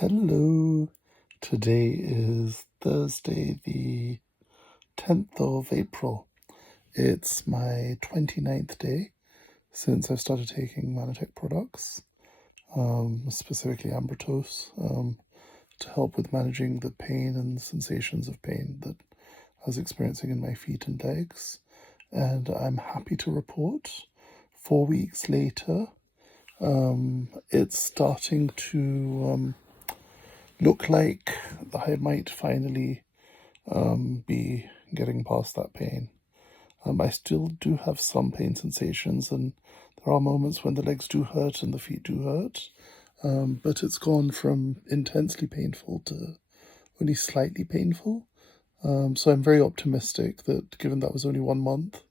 Hello. Today is Thursday, the 10th of April. It's my 29th day since I've started taking Mannatech products, specifically Ambrotos, to help with managing the pain and sensations of pain that I was experiencing in my feet and legs. And I'm happy to report 4 weeks later, it's starting to look like I might finally be getting past that pain. I still do have some pain sensations, and there are moments when the legs do hurt and the feet do hurt, but it's gone from intensely painful to only slightly painful. So I'm very optimistic that given that was only 1 month,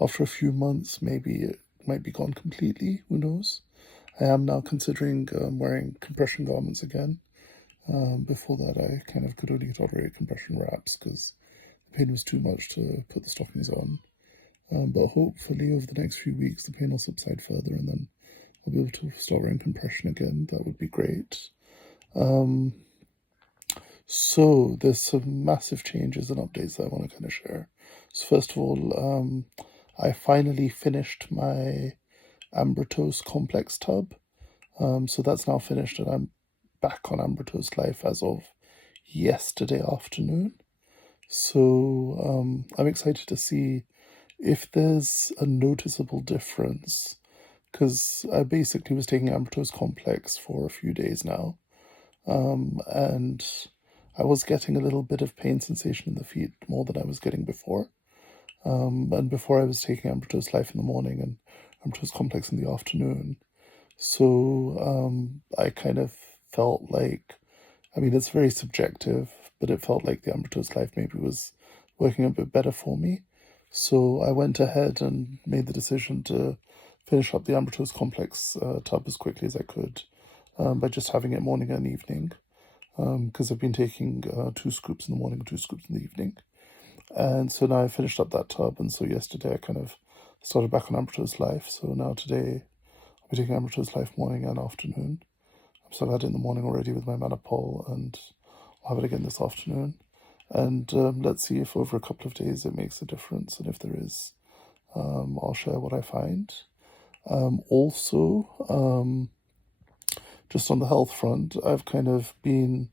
after a few months, maybe it might be gone completely. Who knows? I am now considering wearing compression garments again. Before that, I kind of could only tolerate compression wraps because the pain was too much to put the stockings on. But hopefully, over the next few weeks, the pain will subside further and then I'll be able to start wearing compression again. That would be great. So, there's some massive changes and updates that I want to kind of share. So, first of all, I finally finished my Ambrotos complex tub. So, that's now finished and I'm back on Ambrotos Life as of yesterday afternoon. So I'm excited to see if there's a noticeable difference, because I basically was taking Ambrotos Complex for a few days now, and I was getting a little bit of pain sensation in the feet more than I was getting before. And before I was taking Ambrotos Life in the morning and Ambrotos Complex in the afternoon. So I kind of felt like, I mean, it's very subjective, but it felt like the Ambrotos Life maybe was working a bit better for me. So I went ahead and made the decision to finish up the Ambrotos Complex tub as quickly as I could by just having it morning and evening, because I've been taking 2 scoops in the morning and 2 scoops in the evening. And so now I finished up that tub, and so yesterday I kind of started back on Ambrotos Life. So now today I'll be taking Ambrotos Life morning and afternoon. So I've had it in the morning already with my Mannatech, and I'll have it again this afternoon. And let's see if over a couple of days it makes a difference, and if there is, I'll share what I find. Also, just on the health front, I've kind of been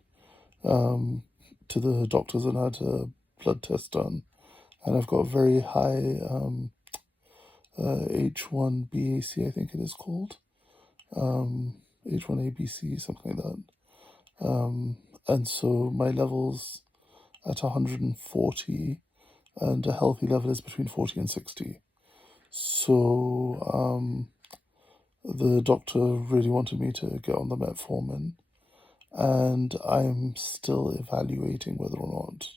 to the doctors and had a blood test done, and I've got a very high H1BAC, I think it is called. H1ABC, something like that. And so my level's at 140, and a healthy level is between 40 and 60. So the doctor really wanted me to get on the metformin, and I'm still evaluating whether or not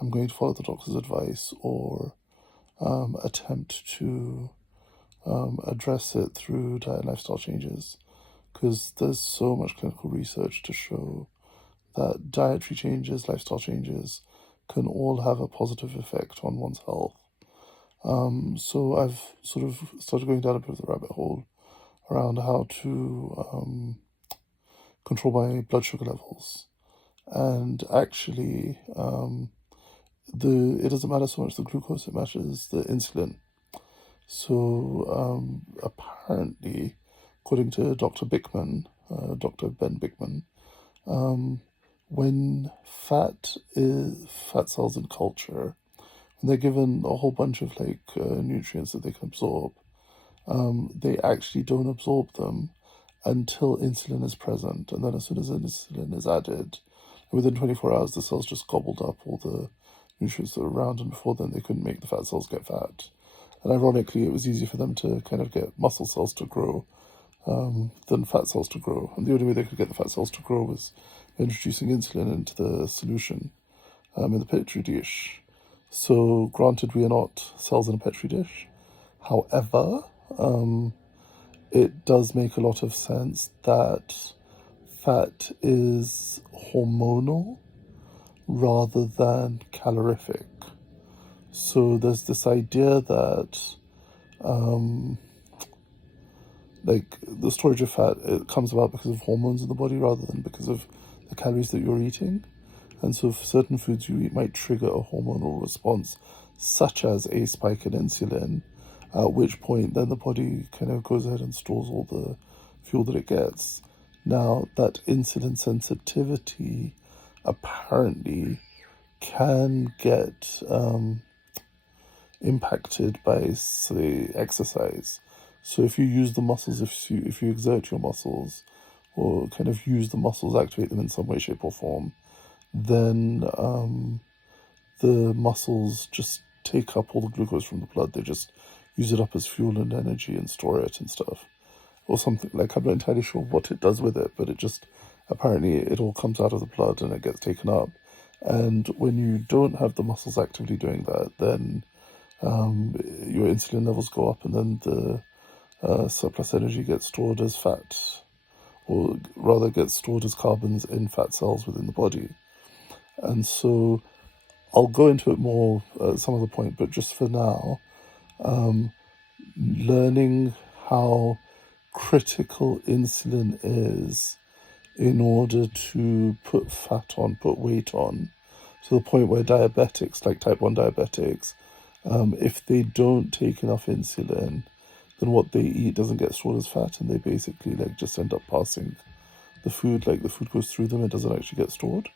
I'm going to follow the doctor's advice or attempt to address it through diet and lifestyle changes, because there's so much clinical research to show that dietary changes, lifestyle changes can all have a positive effect on one's health. So I've sort of started going down a bit of the rabbit hole around how to control my blood sugar levels. And actually, it doesn't matter so much the glucose, it matters the insulin. So apparently, according to Dr. Bickman, Dr. Ben Bickman, when fat cells in culture, and they're given a whole bunch of nutrients that they can absorb, they actually don't absorb them until insulin is present, and then as soon as insulin is added, within 24 hours the cells just gobbled up all the nutrients that were around, and before then they couldn't make the fat cells get fat. And ironically, it was easier for them to kind of get muscle cells to grow than fat cells to grow. And the only way they could get the fat cells to grow was introducing insulin into the solution in the petri dish. So, granted, we are not cells in a petri dish. However, it does make a lot of sense that fat is hormonal rather than calorific. So there's this idea that like the storage of fat, it comes about because of hormones in the body rather than because of the calories that you're eating. And so certain foods you eat might trigger a hormonal response, such as a spike in insulin, at which point then the body kind of goes ahead and stores all the fuel that it gets. Now, that insulin sensitivity apparently can get impacted by, say, exercise. So if you use the muscles, if you exert your muscles, or kind of use the muscles, activate them in some way, shape, or form, then the muscles just take up all the glucose from the blood. They just use it up as fuel and energy and store it and stuff. Or something, like, I'm not entirely sure what it does with it, but it just, apparently it all comes out of the blood and it gets taken up. And when you don't have the muscles actively doing that, then your insulin levels go up, and then the surplus energy gets stored as fat, or rather gets stored as carbons in fat cells within the body. And so I'll go into it more at some other point, but just for now, learning how critical insulin is in order to put fat on, put weight on, to the point where diabetics, like type 1 diabetics, if they don't take enough insulin, then what they eat doesn't get stored as fat, and they basically like just end up passing the food, like the food goes through them, it doesn't actually get stored.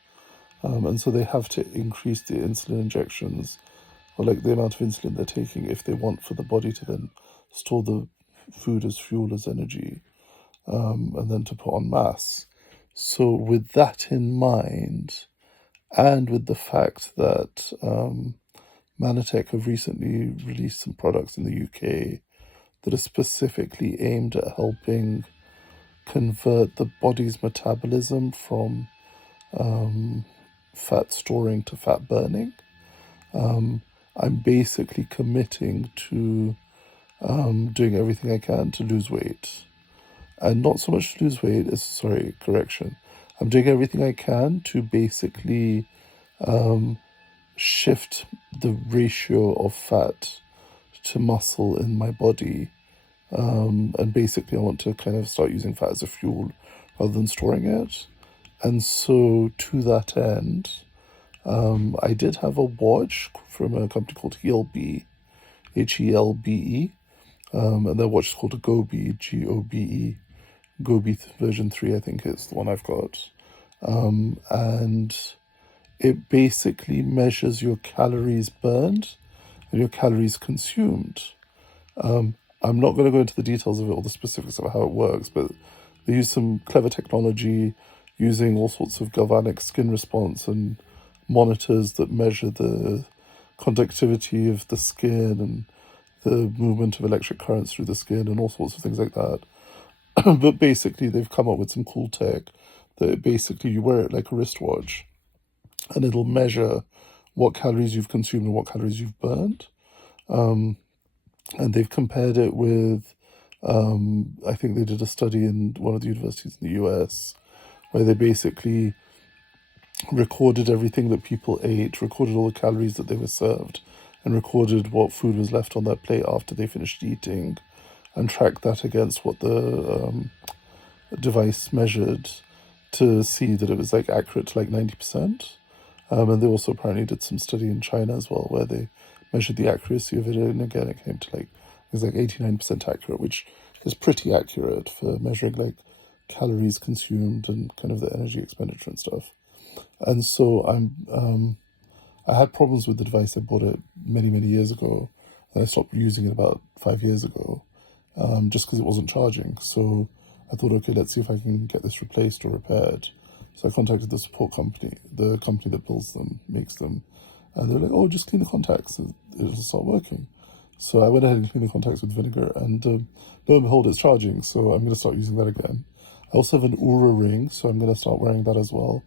And so they have to increase the insulin injections, or like the amount of insulin they're taking, if they want for the body to then store the food as fuel, as energy, and then to put on mass. So with that in mind, and with the fact that Mannatech have recently released some products in the UK that are specifically aimed at helping convert the body's metabolism from fat storing to fat burning, I'm basically committing to doing everything I can to lose weight. And not so much to lose weight, I'm doing everything I can to basically shift the ratio of fat to muscle in my body. And basically I want to kind of start using fat as a fuel rather than storing it. And so to that end, I did have a watch from a company called Helbe, Helbe, and their watch is called a Gobe, Gobe, Gobe version 3, I think is the one I've got. And it basically measures your calories burned and your calories consumed. I'm not going to go into the details of it or the specifics of how it works, but they use some clever technology using all sorts of galvanic skin response and monitors that measure the conductivity of the skin and the movement of electric currents through the skin and all sorts of things like that. But basically they've come up with some cool tech that basically you wear it like a wristwatch and it'll measure what calories you've consumed and what calories you've burned. And they've compared it with, I think they did a study in one of the universities in the US where they basically recorded everything that people ate, recorded all the calories that they were served, and recorded what food was left on their plate after they finished eating, and tracked that against what the device measured to see that it was like accurate to like 90%. And they also apparently did some study in China as well, where they measured the accuracy of it, and again it came to like, it was like 89% accurate, which is pretty accurate for measuring like calories consumed and kind of the energy expenditure and stuff. And so I had problems with the device. I bought it many years ago, and I stopped using it about 5 years ago, just because it wasn't charging. So I thought, okay, let's see if I can get this replaced or repaired. So I contacted the support company, the company that builds them, makes them, and they're like, oh, just clean the contacts, it'll start working. So I went ahead and cleaned the contacts with vinegar, and lo and behold, it's charging, so I'm going to start using that again. I also have an Oura ring, so I'm going to start wearing that as well.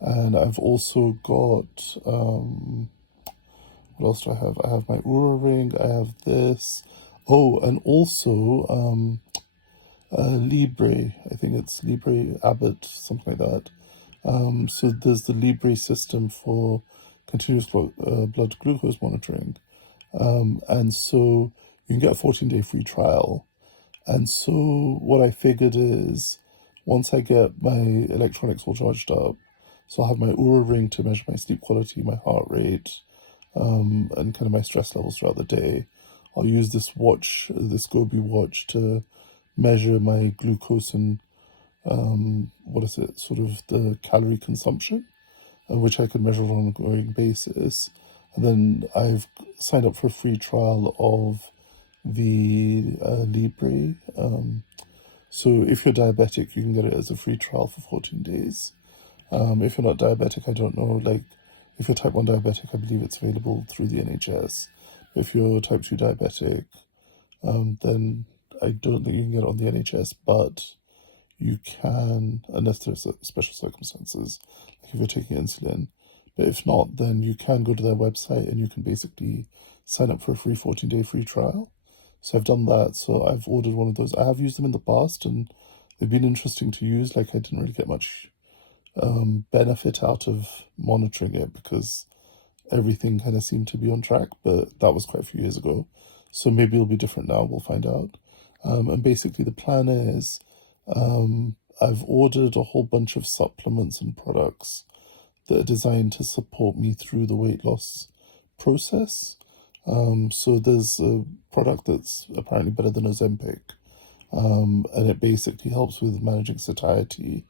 And I've also got, what else do I have? I have my Oura ring, I have this. Oh, and also Libre, I think it's Libre Abbott, something like that. So there's the Libre system for continuous blood glucose monitoring. And so you can get a 14-day free trial. And so what I figured is once I get my electronics all charged up, so I'll have my Oura ring to measure my sleep quality, my heart rate, and kind of my stress levels throughout the day. I'll use this watch, this Gobi watch, to measure my glucose and sort of the calorie consumption, which I can measure on an ongoing basis. And then I've signed up for a free trial of the Libre. So if you're diabetic, you can get it as a free trial for 14 days. If you're not diabetic, I don't know, like if you're type 1 diabetic, I believe it's available through the NHS. If you're type 2 diabetic, then I don't think you can get it on the NHS, but you can, unless there's special circumstances, like if you're taking insulin. But if not, then you can go to their website and you can basically sign up for a free 14-day free trial. So I've done that. So I've ordered one of those. I have used them in the past and they've been interesting to use. Like I didn't really get much benefit out of monitoring it because everything kind of seemed to be on track, but that was quite a few years ago. So maybe it'll be different now, we'll find out. And basically the plan is I've ordered a whole bunch of supplements and products that are designed to support me through the weight loss process. So there's a product that's apparently better than Ozempic, and it basically helps with managing satiety.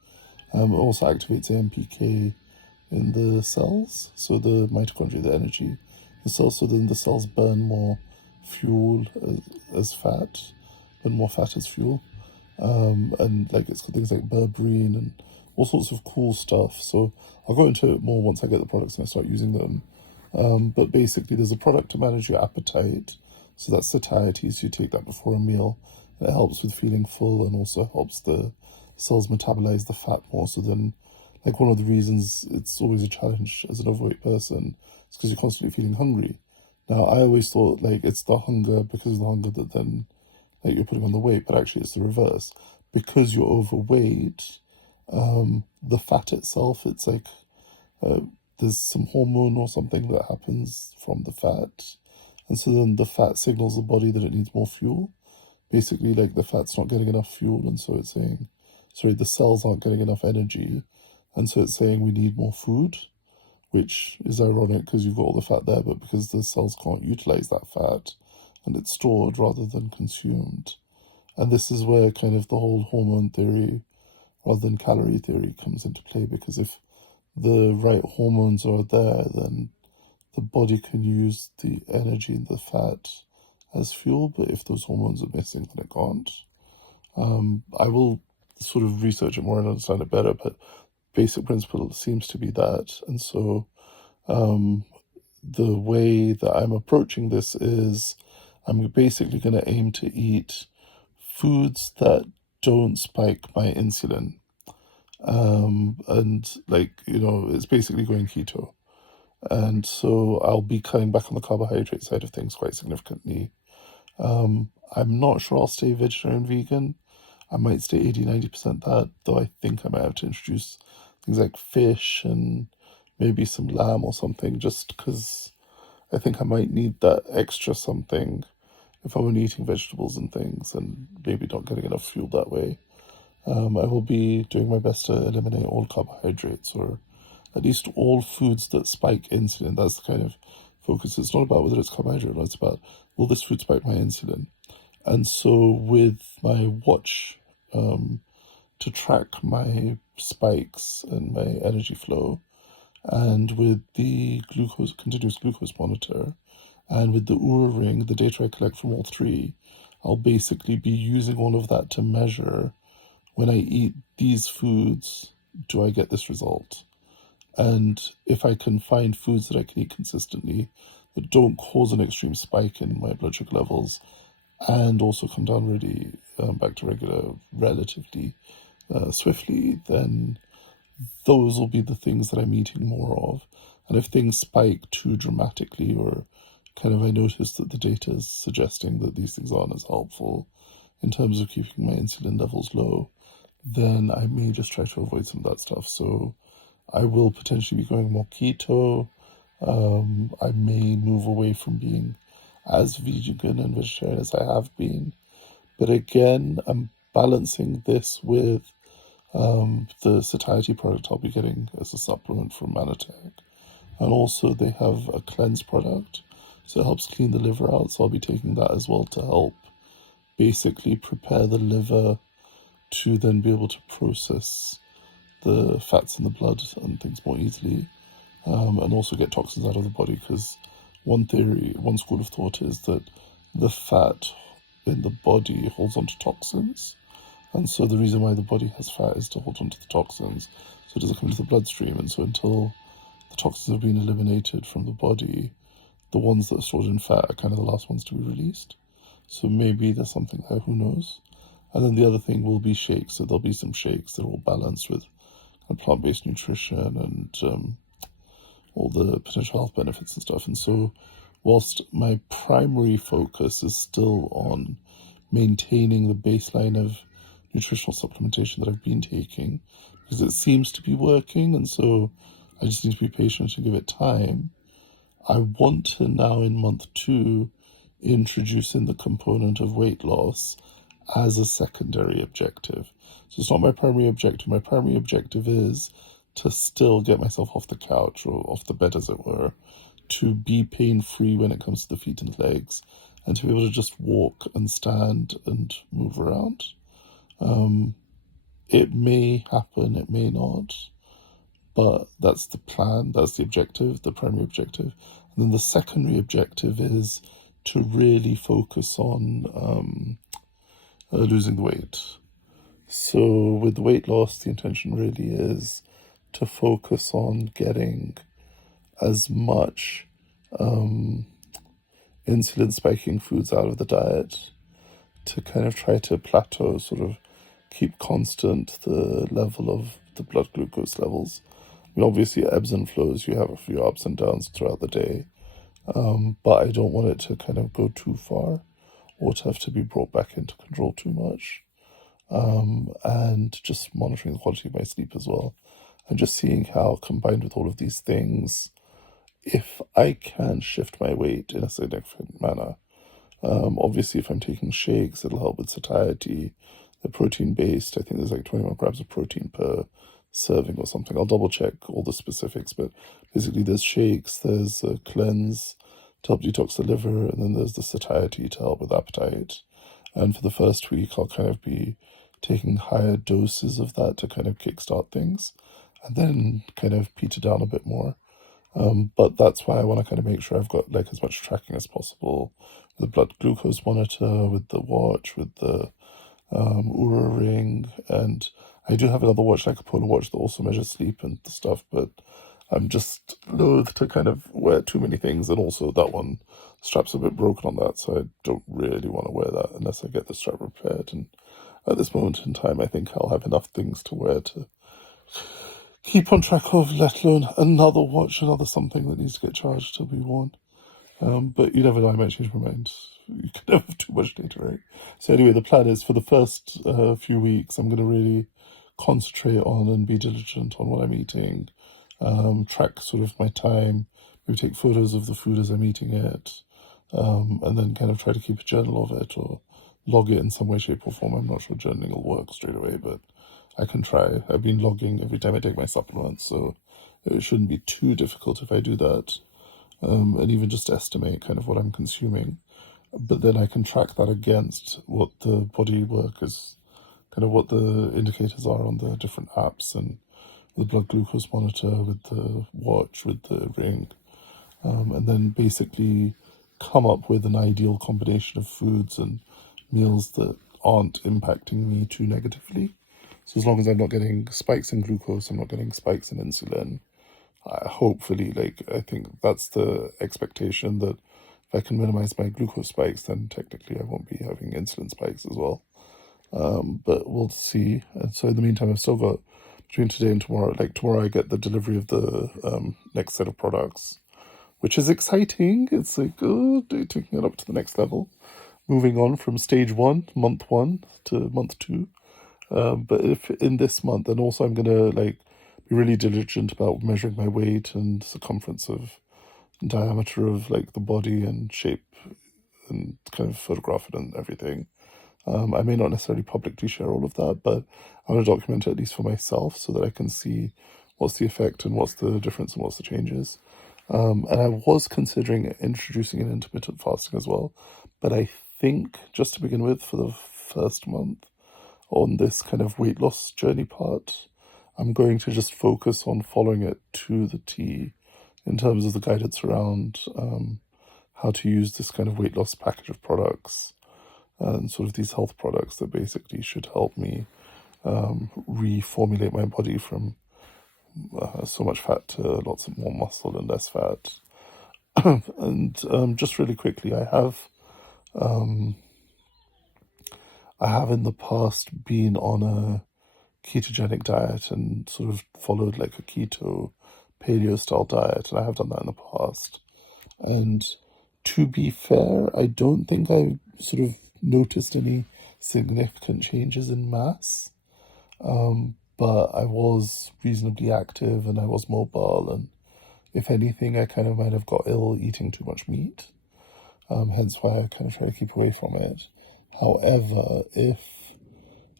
It also activates AMPK in the cells, so the mitochondria, the energy. It's also then the cells burn more fuel as fat, burn more fat as fuel. And like it's got things like berberine and all sorts of cool stuff. So I'll go into it more once I get the products and I start using them. But basically there's a product to manage your appetite. So that's satiety, so you take that before a meal. It helps with feeling full and also helps the cells metabolize the fat more. So then, like one of the reasons it's always a challenge as an overweight person is because you're constantly feeling hungry. Now, I always thought like it's the hunger, because of the hunger that then like you're putting on the weight, but actually it's the reverse. Because you're overweight, the fat itself, it's like there's some hormone or something that happens from the fat. And so then the fat signals the body that it needs more fuel. Basically, like the fat's not getting enough fuel, and so it's saying, sorry, the cells aren't getting enough energy, and so it's saying we need more food, which is ironic because you've got all the fat there, but because the cells can't utilize that fat, and it's stored rather than consumed. And this is where kind of the whole hormone theory rather than calorie theory comes into play, because if the right hormones are there, then the body can use the energy in the fat as fuel, but if those hormones are missing, then it can't. I will sort of research it more and understand it better, but basic principle seems to be that. And so the way that I'm approaching this is I'm basically going to aim to eat foods that don't spike my insulin. And like, you know, it's basically going keto. And so I'll be cutting back on the carbohydrate side of things quite significantly. I'm not sure I'll stay vegetarian vegan. I might stay 80-90% that, though I think I might have to introduce things like fish and maybe some lamb or something, just because I think I might need that extra something if I'm only eating vegetables and things and maybe not getting enough fuel that way. I will be doing my best to eliminate all carbohydrates, or at least all foods that spike insulin. That's the kind of focus. It's not about whether it's carbohydrate, it's about, will this food spike my insulin? And so with my watch, to track my spikes and my energy flow, and with the continuous glucose monitor, and with the Oura ring, the data I collect from all three, I'll basically be using all of that to measure, when I eat these foods, do I get this result? And if I can find foods that I can eat consistently that don't cause an extreme spike in my blood sugar levels and also come down really back to regular relatively swiftly, then those will be the things that I'm eating more of. And if things spike too dramatically, or kind of I notice that the data is suggesting that these things aren't as helpful in terms of keeping my insulin levels low, then I may just try to avoid some of that stuff. So I will potentially be going more keto. I may move away from being as vegan and vegetarian as I have been, But again, I'm balancing this with the satiety product I'll be getting as a supplement from Mannatech. And also they have a cleanse product, so it helps clean the liver out, so I'll be taking that as well to help basically prepare the liver to then be able to process the fats in the blood and things more easily, and also get toxins out of the body, because one school of thought is that the fat in the body holds on to toxins, and so the reason why the body has fat is to hold on to the toxins, so it doesn't come into the bloodstream, and so until the toxins have been eliminated from the body, the ones that are stored in fat are kind of the last ones to be released. So maybe there's something there, who knows? And then the other thing will be shakes, so there'll be some shakes that are all balanced with plant-based nutrition and all the potential health benefits and stuff. And so whilst my primary focus is still on maintaining the baseline of nutritional supplementation that I've been taking, because it seems to be working, and so I just need to be patient and give it time, I want to now in month 2 introduce in the component of weight loss as a secondary objective. So it's not my primary objective. My primary objective is to still get myself off the couch, or off the bed as it were, to be pain-free when it comes to the feet and legs, and to be able to just walk and stand and move around. It may happen, it may not, but that's the plan, that's the objective, the primary objective. And then the secondary objective is to really focus on losing the weight. So with the weight loss, the intention really is to focus on getting as much insulin spiking foods out of the diet, to kind of try to plateau, sort of keep constant the level of the blood glucose levels. I mean, obviously it ebbs and flows, you have a few ups and downs throughout the day, but I don't want it to kind of go too far, or to have to be brought back into control too much. And just monitoring the quality of my sleep as well, and just seeing how, combined with all of these things, if I can shift my weight in a significant manner. Obviously, if I'm taking shakes, it'll help with satiety. They're protein-based. I think there's like 21 grams of protein per serving or something. I'll double check all the specifics, but basically there's shakes, there's a cleanse to help detox the liver, and then there's the satiety to help with appetite. And for the first week, I'll kind of be taking higher doses of that to kind of kickstart things, and then kind of peter down a bit more. But that's why I want to kind of make sure I've got like as much tracking as possible, with the blood glucose monitor, with the watch, with the Oura ring, and I do have another watch, like a Polar watch, that also measures sleep and stuff, but I'm just loath to kind of wear too many things, and also that one strap's a bit broken on that, so I don't really want to wear that unless I get the strap repaired. And at this moment in time, I think I'll have enough things to wear to keep on track of, let alone another watch, another something that needs to get charged to be worn. But you never know, I might change my mind. You can never have too much data, right? So anyway, the plan is for the first few weeks, I'm going to really concentrate on and be diligent on what I'm eating, track sort of my time, maybe take photos of the food as I'm eating it, and then kind of try to keep a journal of it, or log it in some way, shape or form. I'm not sure journaling will work straight away, but I can try. I've been logging every time I take my supplements, so it shouldn't be too difficult if I do that, and even just estimate kind of what I'm consuming. But then I can track that against what the body work is, kind of what the indicators are on the different apps, and the blood glucose monitor, with the watch, with the ring, and then basically come up with an ideal combination of foods and meals that aren't impacting me too negatively. So as long as I'm not getting spikes in glucose, I'm not getting spikes in insulin, hopefully, like, I think that's the expectation, that if I can minimize my glucose spikes, then technically I won't be having insulin spikes as well. But we'll see. And so in the meantime, I've still got, between today and tomorrow, like tomorrow I get the delivery of the next set of products, which is exciting. It's like, oh, taking it up to the next level, moving on from stage 1, month 1, to month 2. But if in this month, and also I'm gonna like be really diligent about measuring my weight and circumference of diameter of like the body and shape, and kind of photograph it and everything. I may not necessarily publicly share all of that, but I want to document it at least for myself so that I can see what's the effect and what's the difference and what's the changes. And I was considering introducing an intermittent fasting as well, but I think just to begin with, for the first month on this kind of weight loss journey part, I'm going to just focus on following it to the T in terms of the guidance around how to use this kind of weight loss package of products and sort of these health products that basically should help me reformulate my body from so much fat to lots of more muscle and less fat. And just really quickly, I have in the past been on a ketogenic diet and sort of followed like a keto paleo style diet, and I have done that in the past. And to be fair, I don't think I sort of noticed any significant changes in mass. But I was reasonably active and I was mobile, and if anything, I kind of might have got ill eating too much meat. Hence why I kind of try to keep away from it. However, if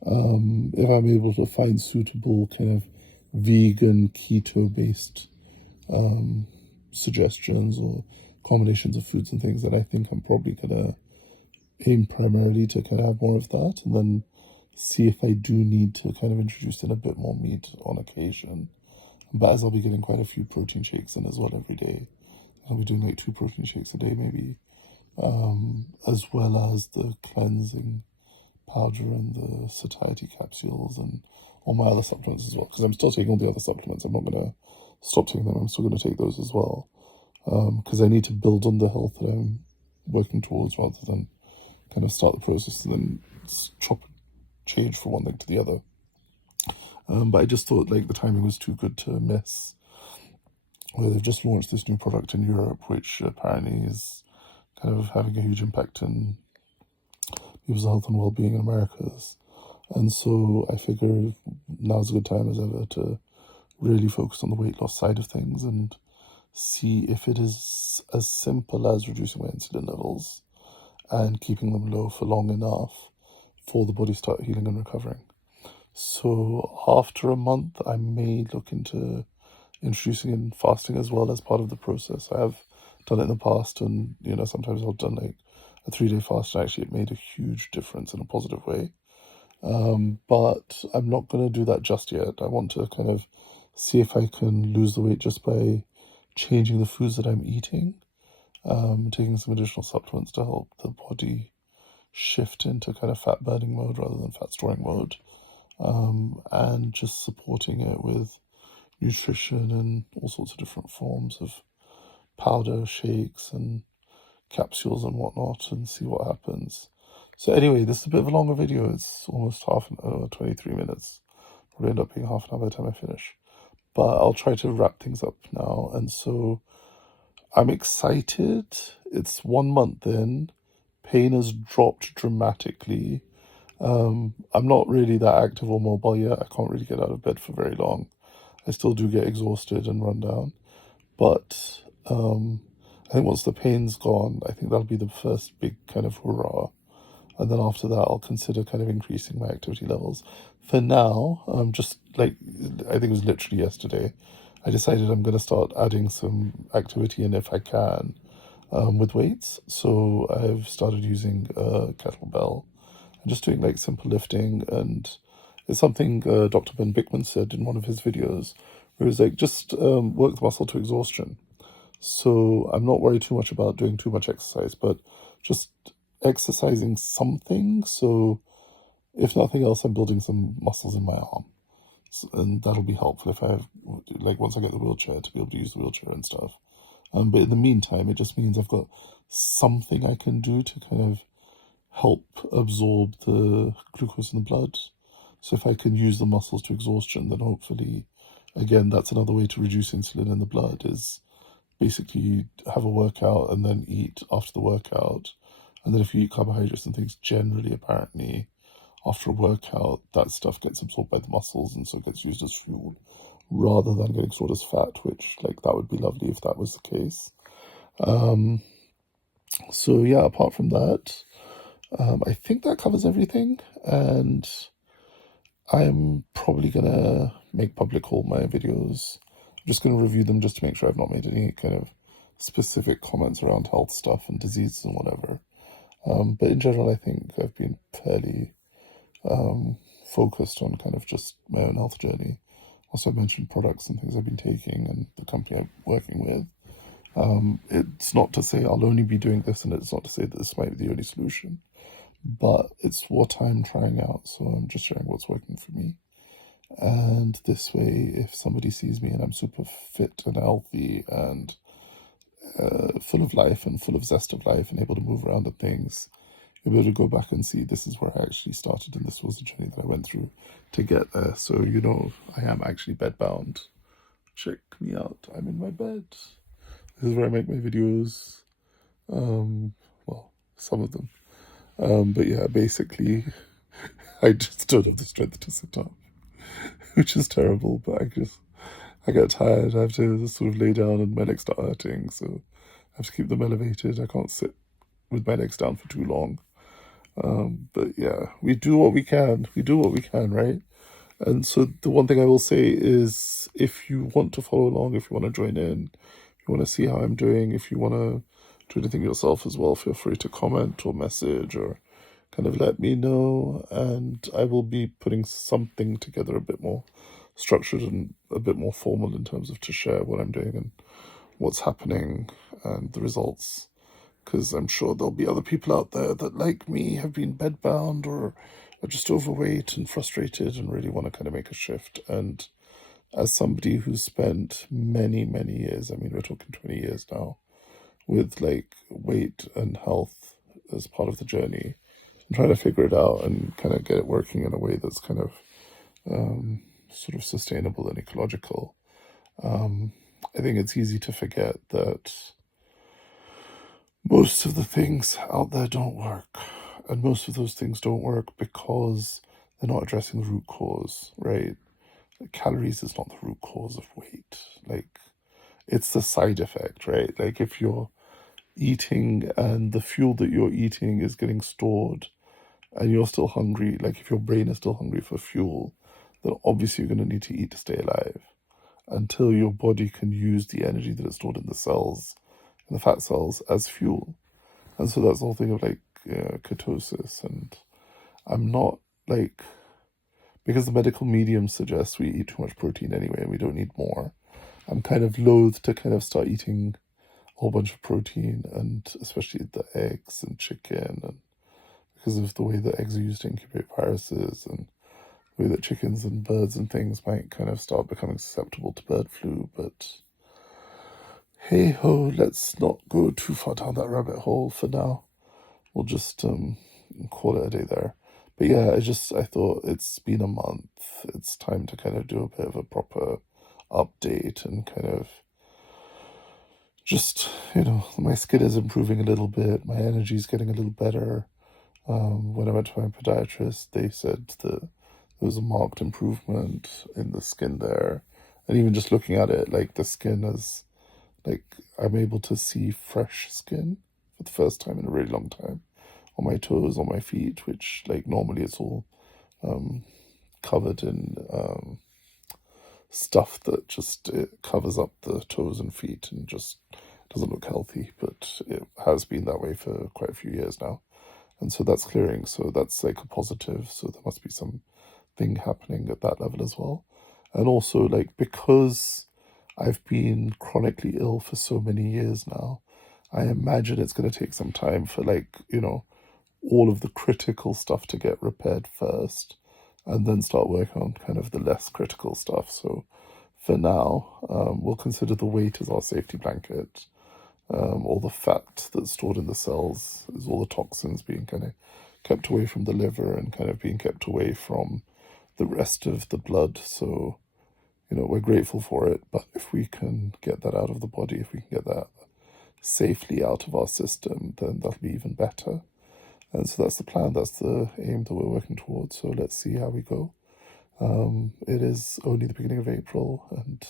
I'm able to find suitable kind of vegan keto based suggestions or combinations of foods and things, then I think I'm probably gonna aim primarily to kind of have more of that, and then see if I do need to kind of introduce in a bit more meat on occasion. But as I'll be getting quite a few protein shakes in as well every day, I'll be doing like 2 protein shakes a day maybe, as well as the cleansing powder and the satiety capsules and all my other supplements as well, because I'm still taking all the other supplements. I'm not going to stop taking them. I'm still going to take those as well, because I need to build on the health that I'm working towards rather than kind of start the process and then change from one thing to the other. But I just thought like the timing was too good to miss. Where they've just launched this new product in Europe, which apparently is kind of having a huge impact in people's health and well-being in Americas. And so I figure now's a good time as ever to really focus on the weight loss side of things and see if it is as simple as reducing my insulin levels and keeping them low for long enough for the body to start healing and recovering. So after a month, I may look into introducing in fasting as well as part of the process. I have done it in the past, and sometimes I've done like a 3-day fast, and actually it made a huge difference in a positive way. But I'm not going to do that just yet. I want to kind of see if I can lose the weight just by changing the foods that I'm eating, taking some additional supplements to help the body shift into kind of fat burning mode rather than fat storing mode, and just supporting it with nutrition and all sorts of different forms of powder, shakes and capsules and whatnot, and see what happens. So anyway, this is a bit of a longer video. It's almost 23 minutes. Probably end up being half an hour by the time I finish. But I'll try to wrap things up now. And so I'm excited. It's 1 month in. Pain has dropped dramatically. I'm not really that active or mobile yet. I can't really get out of bed for very long. I still do get exhausted and run down. But I think once the pain's gone, I think that'll be the first big kind of hurrah. And then after that, I'll consider kind of increasing my activity levels. For now, just like, I think it was literally yesterday, I decided I'm going to start adding some activity in if I can, with weights. So I've started using a kettlebell and just doing like simple lifting. And it's something Dr. Ben Bickman said in one of his videos, where he was like, just work the muscle to exhaustion. So I'm not worried too much about doing too much exercise, but just exercising something. So if nothing else, I'm building some muscles in my arm, and that'll be helpful if I have, like, once I get the wheelchair, to be able to use the wheelchair and stuff. But in the meantime, it just means I've got something I can do to kind of help absorb the glucose in the blood. So if I can use the muscles to exhaustion, then hopefully, again, that's another way to reduce insulin in the blood, is basically have a workout and then eat after the workout. And then if you eat carbohydrates and things, generally, apparently, after a workout, that stuff gets absorbed by the muscles and so gets used as fuel rather than getting stored as fat, which, like, that would be lovely if that was the case. So yeah, apart from that, I think that covers everything, and I'm probably gonna make public all my videos. I'm just gonna review them just to make sure I've not made any kind of specific comments around health stuff and diseases and whatever. But in general, I think I've been fairly focused on kind of just my own health journey. Also, I mentioned products and things I've been taking and the company I'm working with. It's not to say I'll only be doing this, and it's not to say that this might be the only solution, but it's what I'm trying out. So I'm just sharing what's working for me. And this way, if somebody sees me and I'm super fit and healthy and full of life and full of zest of life and able to move around and things, you'll be able to go back and see this is where I actually started and this was the journey that I went through to get there. So, I am actually bedbound. Check me out. I'm in my bed. This is where I make my videos. Well, some of them. But yeah, basically, I just don't have the strength to sit up, which is terrible. But I get tired. I have to just sort of lay down and my legs start hurting. So I have to keep them elevated. I can't sit with my legs down for too long. But yeah, we do what we can. We do what we can, right? And so the one thing I will say is if you want to follow along, if you want to join in, if you want to see how I'm doing, if you want to do anything yourself as well, feel free to comment or message or kind of let me know. And I will be putting something together a bit more structured and a bit more formal in terms of to share what I'm doing and what's happening and the results. Because I'm sure there'll be other people out there that, like me, have been bedbound or are just overweight and frustrated and really want to kind of make a shift. And as somebody who's spent many, many years, I mean, we're talking 20 years now, with like weight and health as part of the journey, I'm trying to figure it out and kind of get it working in a way that's kind of sort of sustainable and ecological. I think it's easy to forget that most of the things out there don't work. And most of those things don't work because they're not addressing the root cause, right? Calories is not the root cause of weight. Like, it's the side effect, right? Like, if you're eating and the fuel that you're eating is getting stored and you're still hungry, like if your brain is still hungry for fuel, then obviously you're going to need to eat to stay alive until your body can use the energy that is stored in the cells, in the fat cells, as fuel. And so that's the whole thing of like ketosis. And I'm not like, because the medical medium suggests we eat too much protein anyway and we don't need more, I'm kind of loath to kind of start eating a whole bunch of protein, and especially the eggs and chicken, and because of the way that eggs are used to incubate viruses and the way that chickens and birds and things might kind of start becoming susceptible to bird flu. But hey ho, let's not go too far down that rabbit hole for now. We'll just call it a day there. But yeah, I thought it's been a month. It's time to kind of do a bit of a proper update and kind of just, my skin is improving a little bit. My energy is getting a little better. When I went to my podiatrist, they said that there was a marked improvement in the skin there. And even just looking at it, like the skin is, like, I'm able to see fresh skin for the first time in a really long time on my toes, on my feet, which like normally it's all covered in stuff that just it covers up the toes and feet and just doesn't look healthy. But it has been that way for quite a few years now. And so that's clearing. So that's like a positive. So there must be something happening at that level as well. And also, like, because I've been chronically ill for so many years now, I imagine it's going to take some time for, like, all of the critical stuff to get repaired first and then start working on kind of the less critical stuff. So for now, we'll consider the weight as our safety blanket. All the fat that's stored in the cells is all the toxins being kind of kept away from the liver and kind of being kept away from the rest of the blood. So, we're grateful for it, but if we can get that out of the body, if we can get that safely out of our system, then that'll be even better. And so that's the plan, that's the aim that we're working towards. So let's see how we go. It is only the beginning of April, and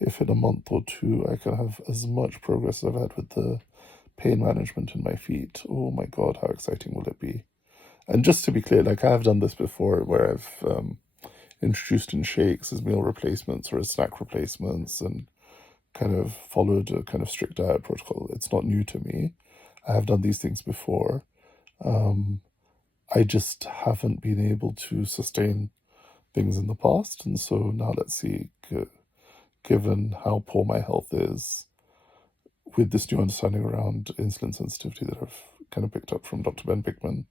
if in a month or two I can have as much progress as I've had with the pain management in my feet. Oh my God, how exciting will it be? And just to be clear, like I have done this before where I've introduced in shakes as meal replacements or as snack replacements and kind of followed a kind of strict diet protocol. It's not new to me. I have done these things before. I just haven't been able to sustain things in the past. And so now let's see, given how poor my health is, with this new understanding around insulin sensitivity that I've kind of picked up from Dr. Ben Bickman,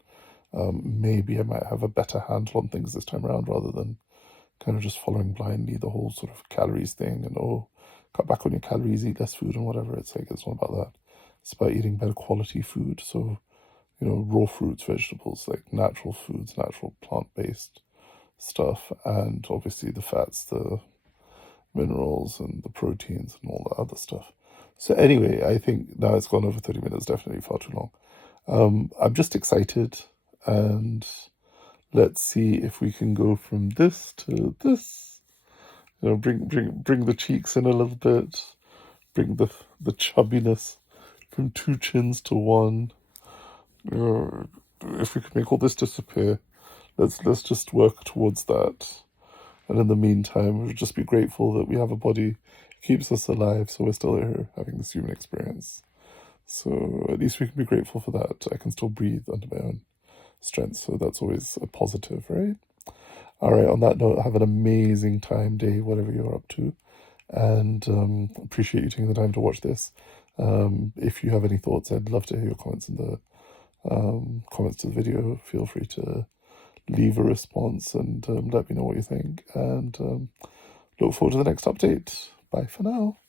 maybe I might have a better handle on things this time around rather than kind of just following blindly the whole sort of calories thing and, oh, cut back on your calories, eat less food and whatever. It's like, it's not about that. It's about eating better quality food. So, you know, raw fruits, vegetables, like natural foods, natural plant-based stuff, and obviously the fats, the minerals and the proteins and all the other stuff. So anyway, I think now it's gone over 30 minutes, definitely far too long. I'm just excited, and let's see if we can go from this to this. You know, bring the cheeks in a little bit, bring the chubbiness from 2 chins to 1. If we can make all this disappear, let's just work towards that. And in the meantime, we'll just be grateful that we have a body that keeps us alive, so we're still here having this human experience. So at least we can be grateful for that. I can still breathe under my own strength, so that's always a positive, right? All right, on that note, have an amazing day, whatever you're up to, and appreciate you taking the time to watch this. If you have any thoughts, I'd love to hear your comments in the comments to the video. Feel free to leave a response and let me know what you think, and look forward to the next update. Bye for now.